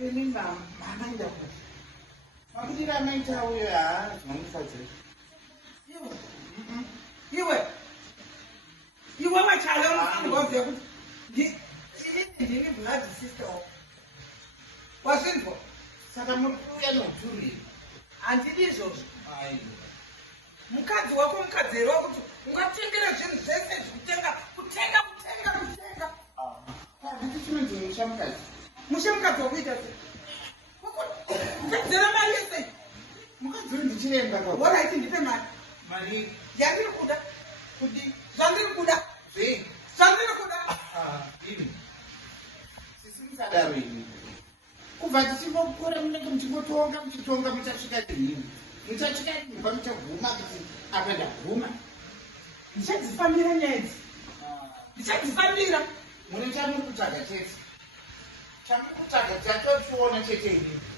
ini mama ndakuti makuti amaita uyo zvinomusadze iwe wachalo unoziva kuti ndiri blood sister wazvinzwa saka muri kuuya noturi handidi izvozvo mukadzi wako mukadzeri wakuti ungatengera zvinhu zvese zvikutenga kutenga handiti chinonzi mushamukadzi mushamukadzi wakuita se kadzera mari yese mukadzi uyu ndichiremba waraiti ndipe mari mari yandiri kuda kuti zvandiri kuda zvei zvandiri kuda ini sisimusadaro ini kubva tichingokura munenge muchingotonga muchitonga muchasvika rini muchasvika rimba muchaguma kuti apa ndaguma ndichadzifambira nyaya idzi ndichadzifambira mune chamuri kutsvaga chete chamuri kutsvaga tatochiona chete ini